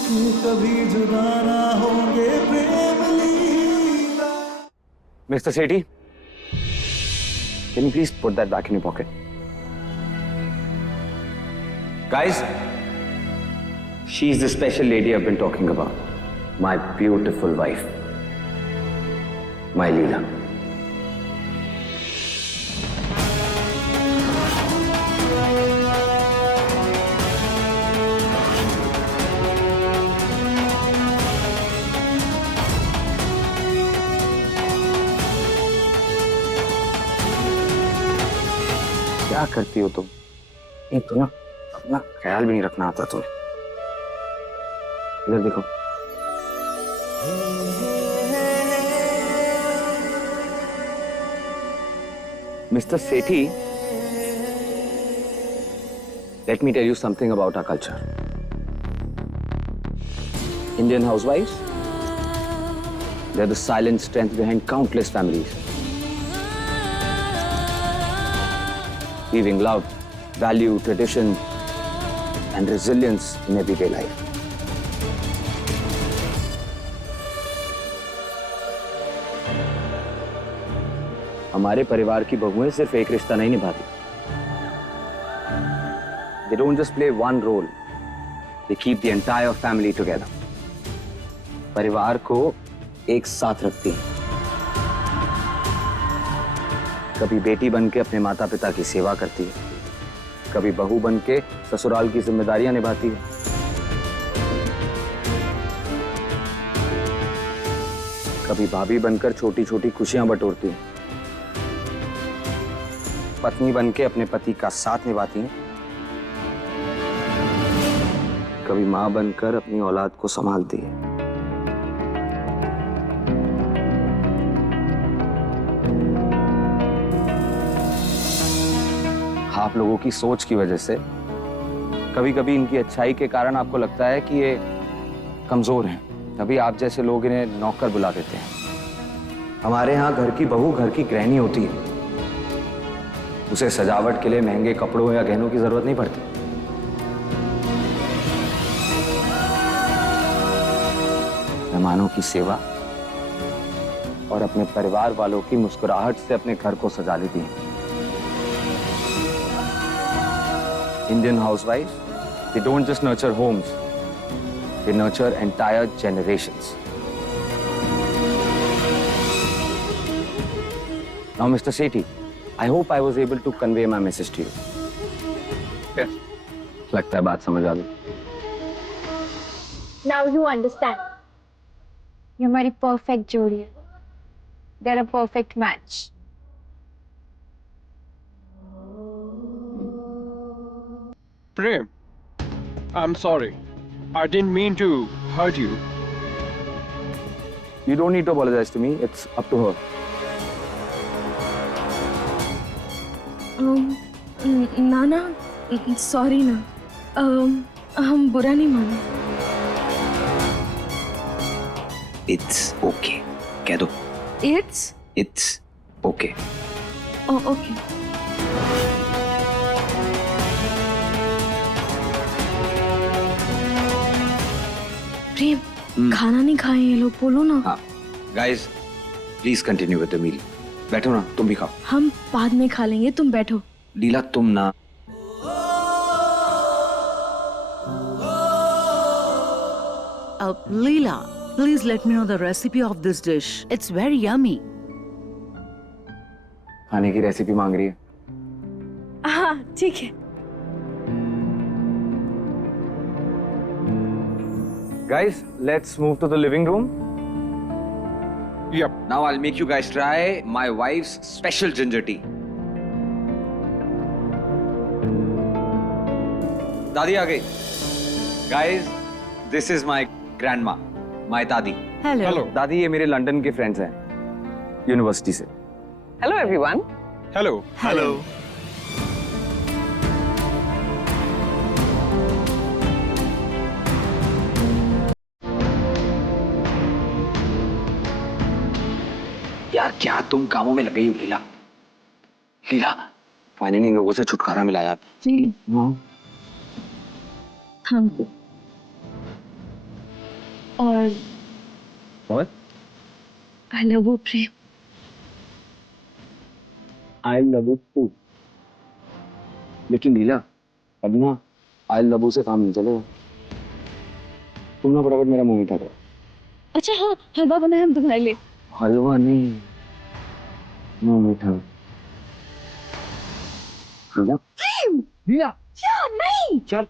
के कभी जुदा ना होंगे प्रेम लीला। Mr. Sethi, can you please put that back in your pocket? Guys, she's the special lady I've been talking about. My beautiful wife. My Leela. क्या करती हो तुम? एक तो ना अपना ख्याल भी नहीं रखना आता तुम्हें। इधर देखो। Mr. Sethi, let me tell you something about our culture. Indian housewives, they're the silent strength behind countless families. Weaving love, value, tradition, and resilience in everyday life. हमारे परिवार की बहुएं सिर्फ एक रिश्ता नहीं निभाती. They don't just play one role. They keep the entire family together. परिवार को एक साथ रखती हैं. कभी बेटी बन के अपने माता पिता की सेवा करती है, कभी बहू बन के ससुराल की जिम्मेदारियां निभाती है. कभी भाभी बनकर छोटी छोटी खुशियां बटोरती है. पत्नी बन के अपने पति का साथ निभाती है. कभी मां बनकर अपनी औलाद को संभालती है. आप लोगों की सोच की वजह से कभी कभी इनकी अच्छाई के कारण आपको लगता है कि ये कमजोर हैं. तभी आप जैसे लोग इन्हें नौकर बुला देते हैं. हमारे यहाँ घर की बहू घर की गृहिणी होती है. उसे सजावट के लिए महंगे कपड़ों या गहनों की जरूरत नहीं पड़ती. मेहमानों की सेवा और अपने परिवार वालों की मुस्कुराहट से अपने घर को सजा लेती है. Indian housewives, they don't just nurture homes, they nurture entire generations. Now, Mr. Sethi, I hope I was able to convey my message to you. Yes. लगता है बात समझ आ गई. Now you understand. You're my perfect जोड़ी. They're a perfect match. Prem, I'm sorry. I didn't mean to hurt you. You don't need to apologize to me. It's up to her. Nana, sorry ना. हम बुरा नहीं माने. It's okay. कह दो. It's okay. Okay. प्रेम, खाना नहीं खाए ये लोग, बोलो ना. हाँ. Guys, please continue with the meal. बैठो ना, तुम भी खाओ. हम बाद में खा लेंगे, तुम बैठो. लीला तुम ना. Leela, please let me know the recipe of this dish. It's very yummy. खाने की रेसिपी मांग रही है. हाँ, ठीक है. Guys, let's move to the living room. Yep. Now I'll make you guys try my wife's special ginger tea. दादी आ गई. Guys, this is my grandma, my दादी. Hello. दादी ये मेरे लंदन के फ्रेंड्स हैं, यूनिवर्सिटी से. Hello everyone. Hello. हेलो. यार क्या तुम कामों में लग गई हो लीला. लीला, फाइनली इन लोगों से छुटकारा मिला यार. Thank you. और I love you Prem. I love you too. लेकिन लीला, अब ना आई लव यू से काम नहीं चलेगा। तुम ना फटाफट मेरा मुंह मीठा करो। अच्छा हाँ, हलवा बनाया हम तुम्हारे लिए। हलवा नहीं, मुंह मीठा। लीला, लीला, क्या नहीं, चल,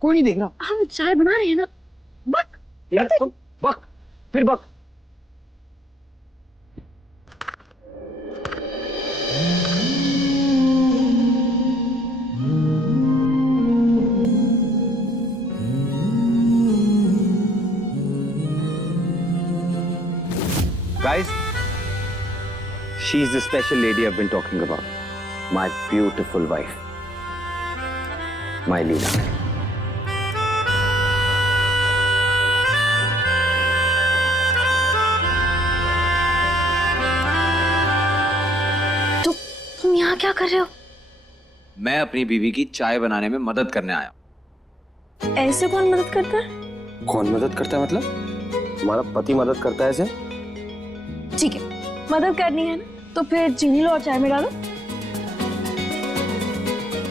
कोई नहीं देख रहा। हम चाय बना रहे हैं ना। बक यार तुम बक, फिर बक। Guys, she's the special lady I've been talking about. My beautiful wife. My Leela. तुम यहाँ क्या कर रहे हो? मैं अपनी बीवी की चाय बनाने में मदद करने आया हूँ। ऐसे कौन मदद करता है? कौन मदद करता है मतलब? तुम्हारा पति मदद करता है ऐसे? ठीक है, मदद करनी है ना तो फिर चीनी लो और चाय में डालो।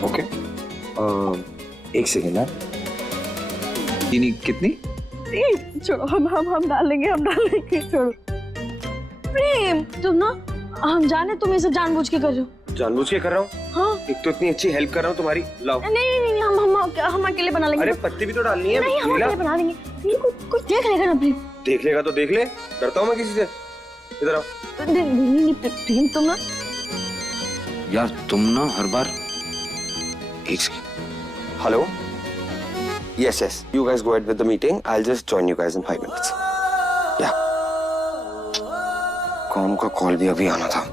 ओके। एक सेकेंड है। चीनी कितनी? छोड़ो, हम डालेंगे छोड़ो। प्रेम, तुम ना, हम जाने तुम ये सब जानबूझ के कर रहे हो। जानबूझ के कर रहा हूँ? हाँ। एक तो इतनी अच्छी हेल्प कर रहा हूँ तुम्हारी। लाओ। नहीं, हम अकेले बना लेंगे। अरे पत्ती भी तो डालनी है। नहीं, हम अकेले बना लेंगे। कुछ देख लेगा ना प्रेम। देख लेगा तो देख ले, डरता हूँ मैं किसी से। इधर आओ। नहीं प्रेम, तुम ना यार, तुम ना हर बार। एक second. Hello. Yes. You guys go ahead with the meeting. I'll just join you guys in 5 minutes. Yeah. Com का कॉल भी अभी आना था।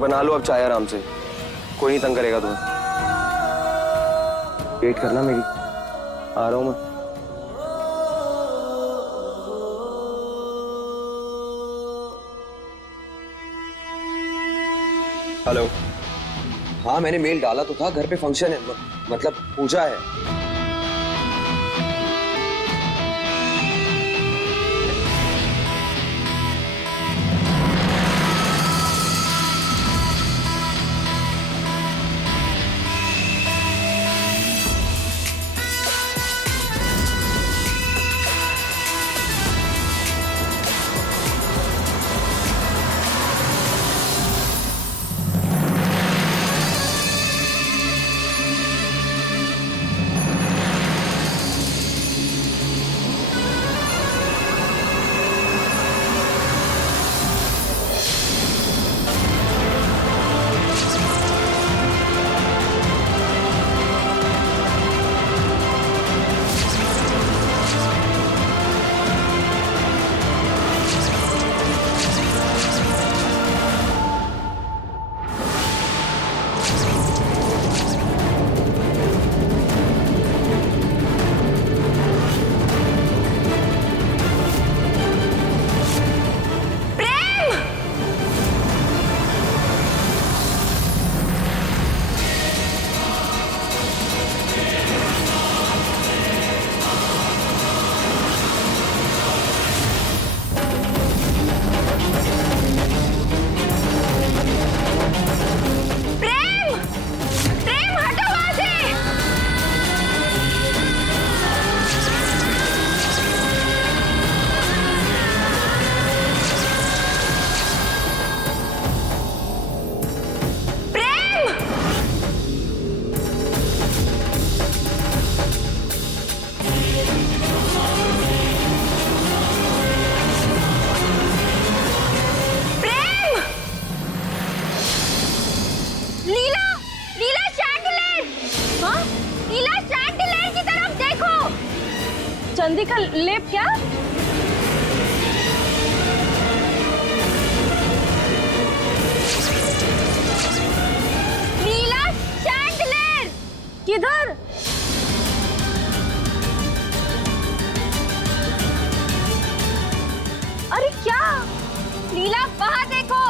बना लो अब चाय आराम से, कोई नहीं तंग करेगा तुम्हें। वेट करना मेरी, आ रहा हूं मैं। हेलो। हाँ, मैंने मेल डाला तो था, घर पे फंक्शन है, मतलब पूजा है। चांदी का लेप क्या? नीला शैंडलियर किधर? अरे क्या? नीला वहां देखो।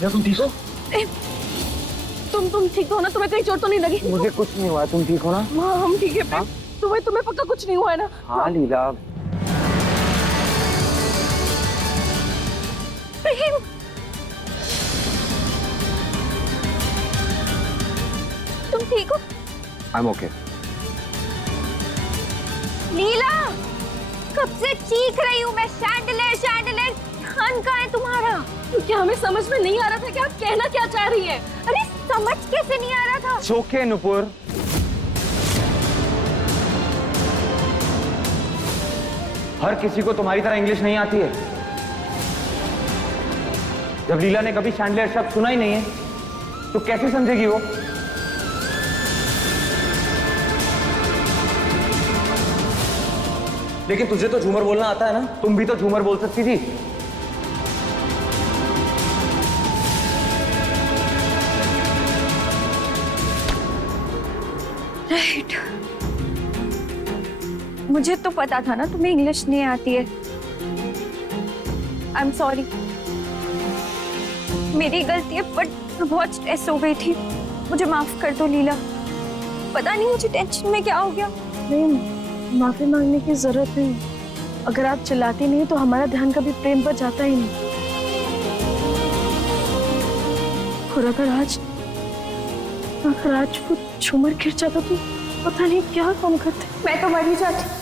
तुम ठीक हो? तुम ठीक हो ना? तुम्हें कहीं चोट तो नहीं लगी? मुझे कुछ नहीं हुआ, तुम ठीक हो ना? हाँ हम ठीक है प्रेम। तुम्हें पक्का कुछ नहीं हुआ है ना? हाँ लीला। प्रेम तुम ठीक हो? I am okay. लीला, कब से चीख रही हूँ मैं, शैंडलियर शैंडलियर। ध्यान कहाँ है तुम्हारा? क्या हमें समझ में नहीं आ रहा था कि आप कहना क्या चाह रही है? अरे समझ कैसे नहीं आ रहा था? ओके नुपुर, हर किसी को तुम्हारी तरह इंग्लिश नहीं आती है। जब लीला ने कभी शैंडलियर शब्द सुना ही नहीं है तो कैसे समझेगी वो? लेकिन तुझे तो झूमर बोलना आता है ना, तुम भी तो झूमर बोल सकती थी। राइट, मुझे तो पता था ना तुम्हें इंग्लिश नहीं आती है। आई एम सॉरी, मेरी गलती है, बट बहुत स्ट्रेस हो गई थी। मुझे माफ कर दो लीला, पता नहीं मुझे टेंशन में क्या हो गया। प्रेम, माफी मांगने की जरूरत नहीं। अगर आप चिल्लाती नहीं तो हमारा ध्यान कभी प्रेम पर जाता ही नहीं। और अगर आज वो झूमर गिर जाता तो पता नहीं क्या काम करते। मैं तो मर ही जाती।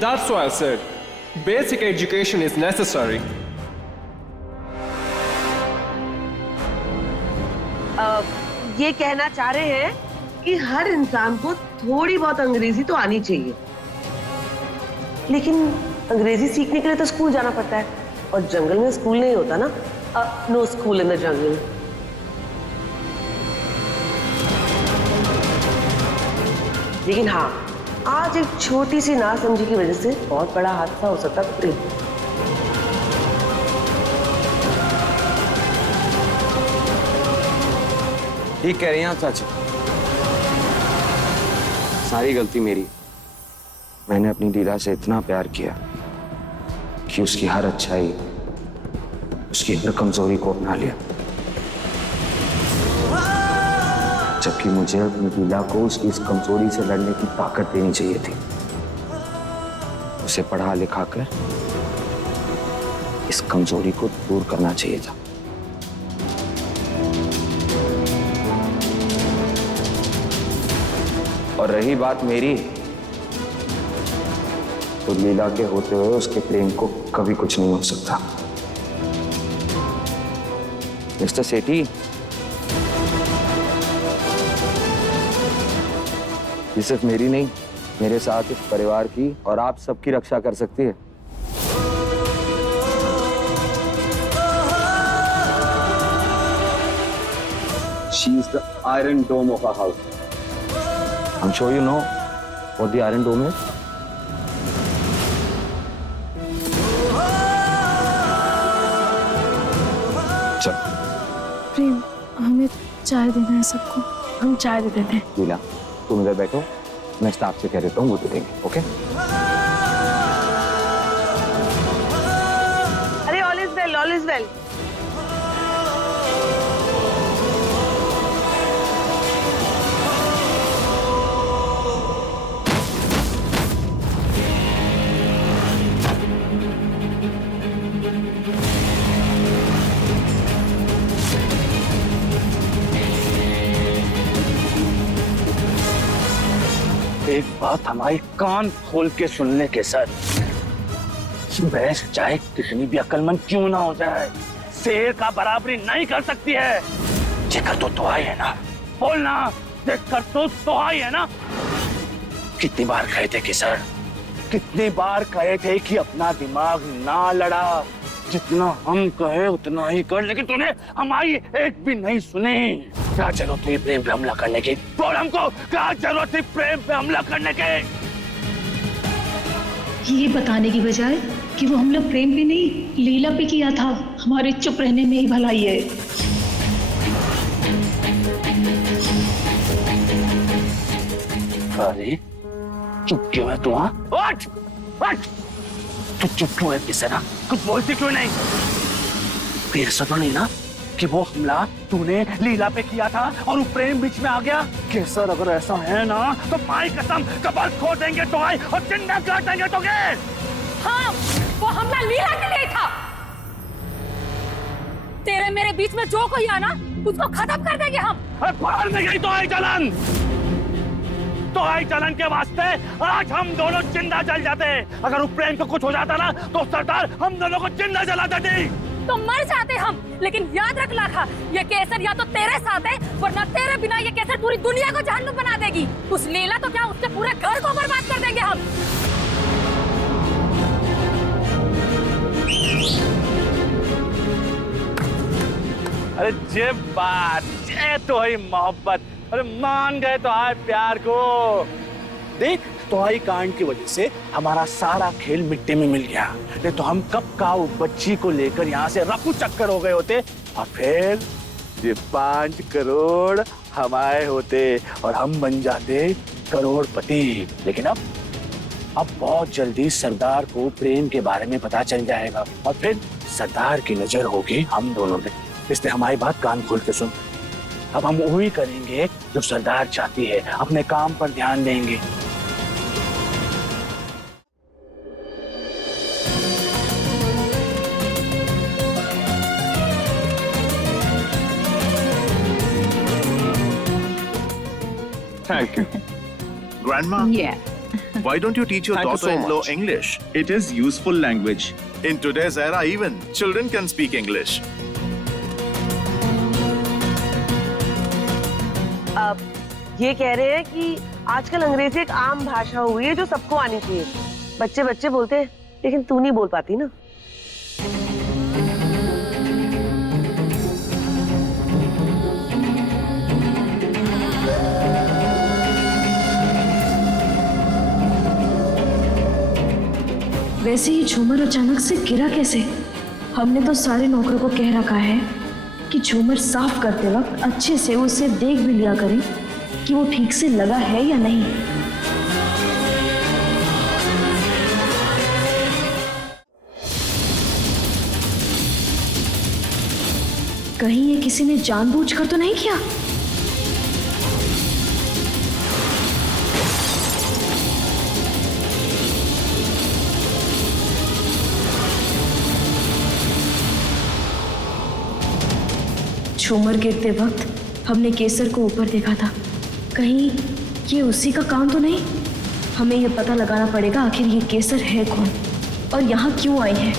That's why I said basic education is necessary. ये कहना चाह रहे हैं कि हर इंसान को थोड़ी बहुत अंग्रेजी तो आनी चाहिए, लेकिन अंग्रेजी सीखने के लिए तो स्कूल जाना पड़ता है, और जंगल में स्कूल नहीं होता ना। No school in the jungle. लेकिन हाँ, आज एक छोटी सी नासमझी की वजह से बहुत बड़ा हादसा हो सकता है। प्रेम, ठीक कह रही हैं आप चाची, सारी गलती मेरी। मैंने अपनी लीला से इतना प्यार किया कि उसकी हर अच्छाई, उसकी हर कमजोरी को अपना लिया, जबकि मुझे अपनी लीला को उसकी इस कमजोरी से लड़ने की ताकत देनी चाहिए थी। उसे पढ़ा लिखा कर इस कमजोरी को दूर करना चाहिए था। और रही बात मेरी, तो लीला के होते हुए उसके प्रेम को कभी कुछ नहीं हो सकता। मिस्टर सेठी, ये सिर्फ मेरी नहीं, मेरे साथ इस परिवार की और आप सबकी रक्षा कर सकती है। She is the iron dome of our house. I'm sure you know what the iron dome is. चल। प्रेम, हमें चाय देना है सबको, हम चाय दे देते हैं। लीला, तुम इधर बैठो, मैं स्टाफ से कह देता हूँ, वो दे देंगे। ओके? अरे all is well, all is well. एक बात हमारी कान खोल के सुनने के साथ, भैंस चाहे कितनी भी अक्लमंद क्यों ना हो जाए, शेर का बराबरी नहीं कर सकती है। जेकर तो आई है ना, बोलना, जेकर तो आई है ना। कितनी बार कहे थे कि सर, कितनी बार कहे थे कि अपना दिमाग ना लड़ा, जितना हम कहे उतना ही कर, लेकिन तूने हमारी एक भी नहीं सुनी। क्या जरूरत थी प्रेम पे हमला करने की? बोल हमको, क्या जरूरत थी प्रेम पे हमला करने की? ये बताने की बजाय कि वो हमला प्रेम पे नहीं लीला पे किया था, हमारे चुप रहने में ही भलाई है। अरे चुप क्यों है तू? हाँ उठ उठ, तू चुप क्यों है? किसे ना कुछ बोलती क्यों नहीं? फिर ऐसा तो नहीं ना कि वो हमला तूने लीला पे किया था और वो प्रेम बीच में आ गया? केसर अगर ऐसा है ना तो माई कसम कबर खो देंगे तो आई और जिंदा काट देंगे तो गे। हाँ, वो हमला लीला के लिए था। तेरे मेरे बीच में जो कोई आना उसको खत्म कर देंगे हम। बाहर में गई तो आई जलन, तो आई जलन के वास्ते आज हम दोनों जिंदा जल जाते। अगर उस प्रेम को कुछ हो जाता ना तो सरदार हम दोनों को जिंदा जला देती। तो मर जाते हम, लेकिन याद रख लाखा, ये केसर या तो तेरे साथ है वरना तेरे बिना ये केसर पूरी दुनिया को जहन्नुम बना देगी। उस लीला तो क्या उसके पूरे घर को बर्बाद कर देंगे हम। अरे जे बात, जे तो है मोहब्बत। अरे मान गए तो आए प्यार को। देख तोहाई कांड की वजह से हमारा सारा खेल मिट्टी में मिल गया। नहीं तो हम कब का वो बच्ची को लेकर यहाँ से रफू चक्कर हो गए होते और फिर ये 5 करोड़ हमारे होते और हम बन जाते करोड़पति। लेकिन अब बहुत जल्दी सरदार को प्रेम के बारे में पता चल जाएगा और फिर सरदार की नजर होगी हम दोनों पे। इसलिए हमारी बात कान खोल के सुन। अब हम वही करेंगे जो सरदार चाहती है, अपने काम पर ध्यान देंगे। Thank you. Grandma, Yeah. why don't you teach your Thank you so daughter-in-law much. English? It is useful language. In today's era, even children can speak English. अब ये कह रहे हैं कि आजकल अंग्रेजी एक आम भाषा हुई है जो सबको आनी चाहिए। बच्चे बच्चे बोलते हैं, लेकिन तू नहीं बोल पाती ना। वैसे ही झूमर अचानक से गिरा कैसे? हमने तो सारे नौकरों को कह रखा है कि झूमर साफ करते वक्त अच्छे से उसे देख भी लिया करें कि वो ठीक से लगा है या नहीं। कहीं ये किसी ने जानबूझकर तो नहीं किया? झूमर गिरते वक्त हमने केसर को ऊपर देखा था। कहीं ये उसी का काम तो नहीं? हमें ये पता लगाना पड़ेगा आखिर ये केसर है कौन और यहाँ क्यों आई है।